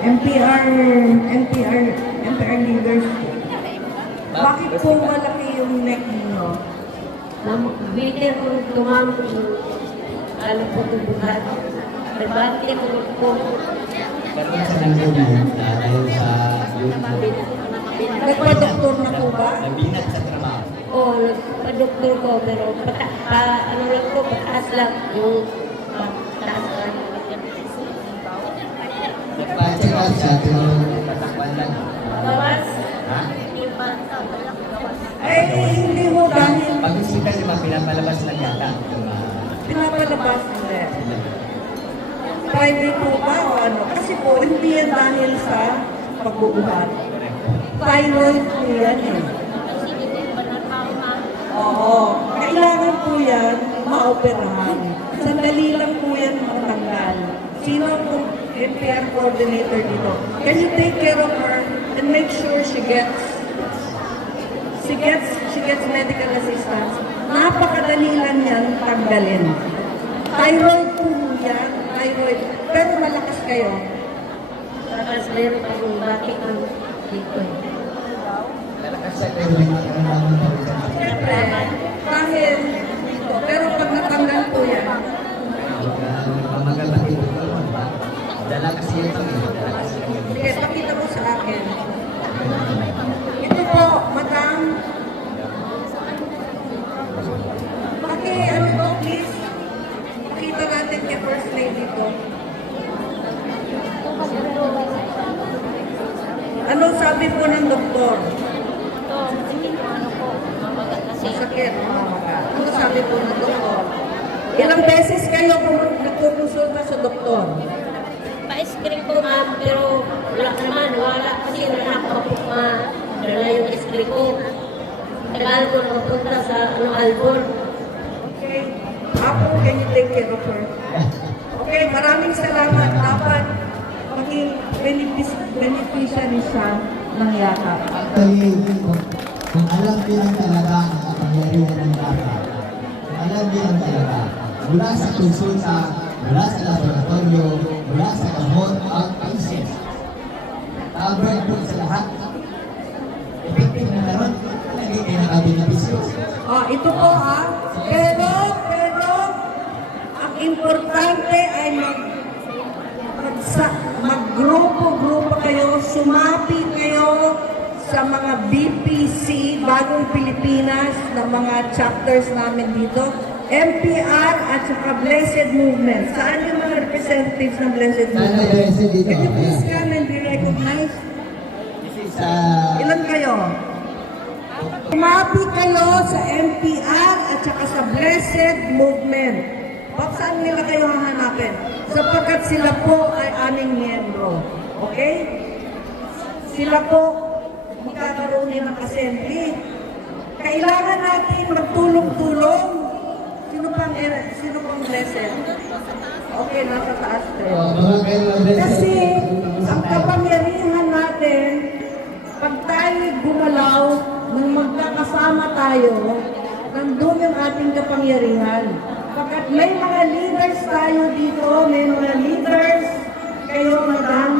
MPR leaders. Bakit po malaki yung neck ninyo? Bitin ko tumamo alam ko tubuhan. Berbati ko po. Karoon sa nanggunan dahil sa Nagpa-doktor na po ba? nabinat sa trabaho. Oo, nagpa-doktor ko pero ano lang ko, pataas lang yung taas lang. Nagpa-check out siya, pero tatakpan lang. Bawas. Ha? Eh, hindi mo dahil Pag-isita, di ba, pinapalabas lang yata. pinapalabas nila. Private po ba o ano? Kasi po, hindi yan dahil sa pagbubuhat. Thyroid po yan eh. Oo. Kailangan po yan maoperahan. Sandali lang po yan matanggal. Sino po NPR coordinator dito? Can you take care of her and make sure she gets medical assistance? Napakadali lang yan tanggalin. Thyroid po yan. Thyroid. Pero malakas kayo. Tapos meron akong bakit ang dito. Lalakas sa pero nakaramdaman pa rin. Siyempre, dahil dito. Pero pag natanggal po yan, Pamagabati ko ito. Dala kasi ito eh. Dala kasi ito. sige, pakita mo sa akin. Ito po, madam. Ano po, please? Pakita natin kay First Lady to. Ano sabi po ng doktor? Masakit, mamaga. Ano sabi po ng doktor? Ilang beses kayo nagkukonsulta sa doktor? Pa-screen ko ma'am, pero wala naman, wala kasi wala ako dala yung screen ko. Tagal ko napunta sa Albor. Okay. Apo, can you take care of her? Okay, maraming salamat. Dapat maging beneficiary siya ng yakap. Actually, kung alam nilang talaga ang kapangyarihan ng dapat, kung alam nilang talaga, mula sa konsulta, mula sa laboratorio, mula sa gamot, outpatient, covered po sa lahat, effective na naroon, lagi kayo nakabinabisos. Ito po pero, ang importante ay maggrupo-grupo kayo, sumapi kayo sa mga BPC, Bagong Pilipinas, na mga chapters namin dito, MPR at saka Blessed Movement. Saan yung mga representatives ng Blessed Movement? Blessed dito? Can you please come and be recognized? This is Ilan kayo? Sumapi kayo sa MPR at saka sa Blessed Movement. Saan nila kayo hahanapin? Sapagkat sila po ay aming miyembro. Okay? Sila po magkakaroon ng assembly. Kailangan natin magtulong-tulong. Sino pang blessed? Okay, nasa taas kayo. Kasi ang kapangyarihan natin, pag tayo gumalaw, nung magkakasama tayo, nandun yung ating kapangyarihan. Pagkat may mga leaders tayo dito, may mga leaders, kayo madam,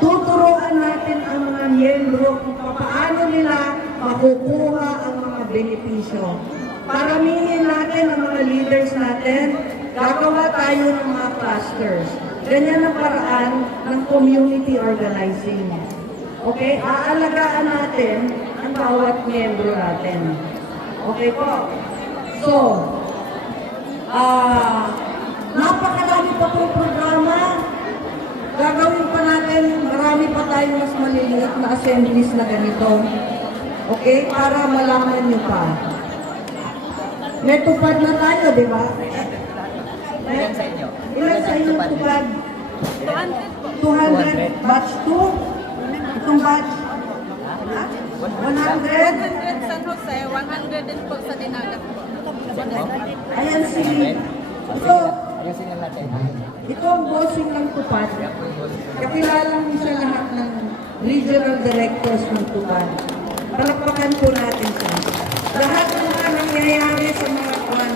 tuturuan natin ang mga miyembro kung paano nila makukuha ang mga benepisyo. Paramihin natin ang mga leaders natin, gagawa tayo ng mga clusters. Ganyan ang paraan ng community organizing. Okay? Aalagaan natin ang bawat miyembro natin. Okay po? So, napakarami pa pong programa. Gagawin pa natin, marami pa tayong mas maliliit na assemblies na ganito. Okay? Para malaman nyo pa. May tupad na tayo, di ba? Ilan sa inyo? Ilan sa inyo tupad? 200. Batch 2? Itong batch? 100? San Jose, 100 din po sa Dinagat po. Ayan si... Ito, Ayusin na natin. ito ang bossing ng tupad. Kakilala mo sa lahat ng regional directors ng tupad. Palakpakan po natin siya. Lahat ng mga nangyayari sa mga kwan,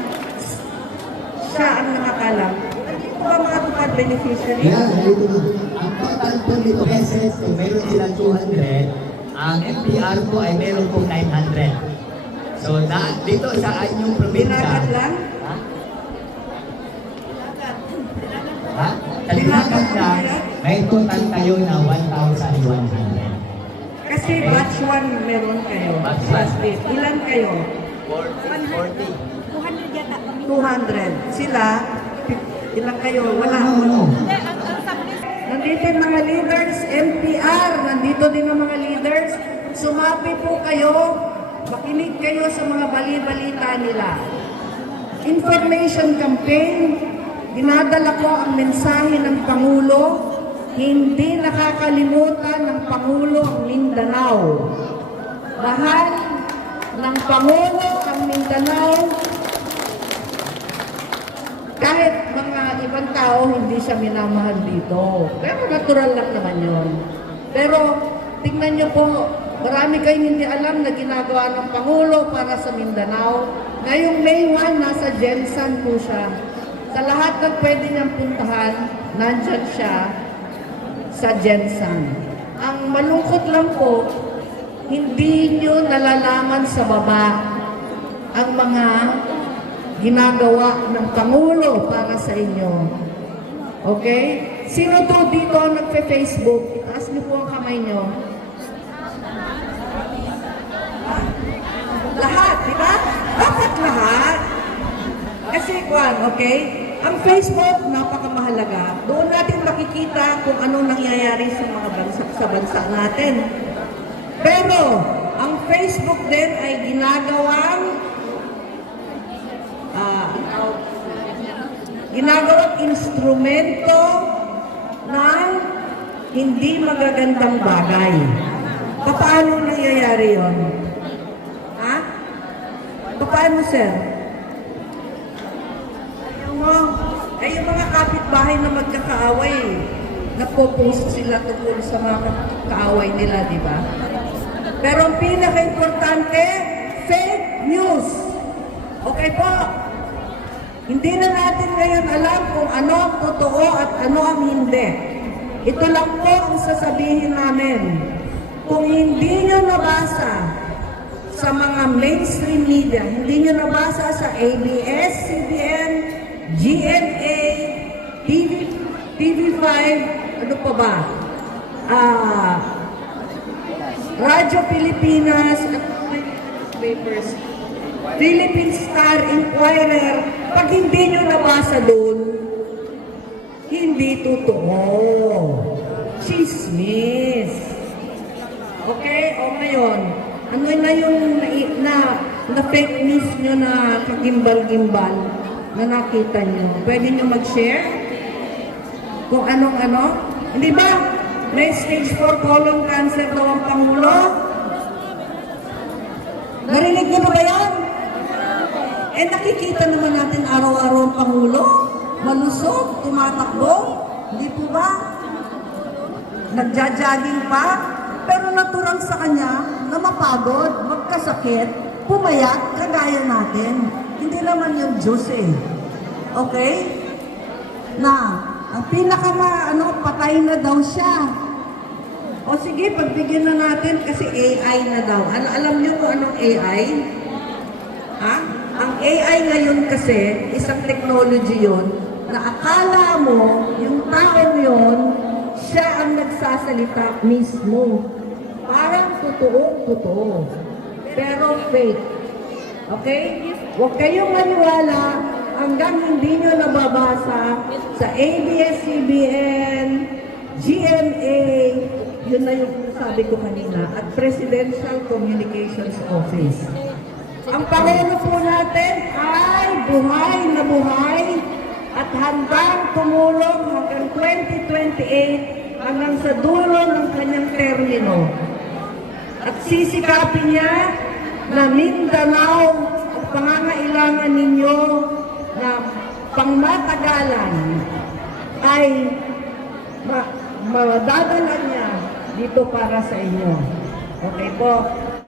siya ang nakakalam. Ito ang mga total beneficiaries? Yeah, ganito na. Ang total po nito present, kung meron silang 200, ang NPR po ay meron pong 900. So, dito sa inyong probinsya, Binagat lang? ha? Ha? Talinagan lang, may total kayo na 1,100. Kasi batch 1 meron kayo. Batch one. Classmate. Ilan kayo? 40. 200. Sila, ilan kayo? Wala. No. Nandito yung mga leaders, NPR, nandito din ang mga leaders. Sumapi po kayo, makinig kayo sa mga bali-balita nila. Information campaign, dinadala ko ang mensahe ng Pangulo, hindi nakakalimutan ng Pangulo ang Mindanao. Mahal ng Pangulo ang Mindanao, kahit mga ibang tao hindi siya minamahal dito. Pero natural lang naman yun. Pero tingnan niyo po, marami kayong hindi alam na ginagawa ng Pangulo para sa Mindanao. Ngayong May 1, nasa Jensan po siya. Sa lahat ng pwede niyang puntahan, nandyan siya sa Jensan. Ang malungkot lang po, hindi niyo nalalaman sa baba ang mga ginagawa ng Pangulo para sa inyo. Okay? Sino to dito nagpe-Facebook? Itaas niyo po ang kamay niyo. Lahat, di ba? Dapat lahat. Kasi okay? Ang Facebook, napakamahalaga. Doon natin makikita kung anong nangyayari sa mga bansa natin. Pero, ang Facebook din ay ginagawang instrumento ng hindi magagandang bagay. Paano nangyayari yon? Ha? Paano, sir? Yung mga kapitbahay na magkakaaway, napopost sila tungkol sa mga kaaway nila, di ba? Pero ang pinaka-importante, fake news. Okay po? Hindi na natin ngayon alam kung ano ang totoo at ano ang hindi. Ito lang po ang sasabihin namin. Kung hindi nyo nabasa sa mga mainstream media, hindi nyo nabasa sa ABS-CBN, GMA, TV5, ano pa ba? Radyo Pilipinas, papers, Philippine Star, Inquirer, pag hindi nyo nabasa doon, hindi totoo. Chismis. Okay? O ngayon, ano na yung na fake news nyo na kagimbal-gimbal na nakita nyo? Pwede nyo mag-share? Kung anong-ano? Hindi ba? May stage 4 colon cancer daw ang Pangulo? Narinig nyo na ba yan? Eh nakikita naman natin araw-araw ang Pangulo. Malusog, tumatakbo. Hindi po ba? Nagja-jogging pa. Pero natural sa kanya na mapagod, magkasakit, pumayat, kagaya natin. Hindi naman yung Diyos eh. Okay? Na, ang patay na daw siya. O sige, pagbigyan na natin kasi AI na daw. Alam niyo kung anong AI? Ha? Ang AI ngayon kasi, isang technology yon na akala mo, yung taong yon, siya ang nagsasalita mismo. Parang totoo. Pero fake. Okay? Huwag kayong maniwala hanggang hindi nyo nababasa sa ABS-CBN, GMA, yun na yung sabi ko kanina, at Presidential Communications Office. Ang Pangulo po natin ay buhay na buhay at handang tumulong hanggang 2028 hanggang sa dulo ng kanyang termino. At sisikapin niya na Mindanao at pangangailangan ninyo na pangmatagalan ay madadala niya dito para sa inyo. Okay po?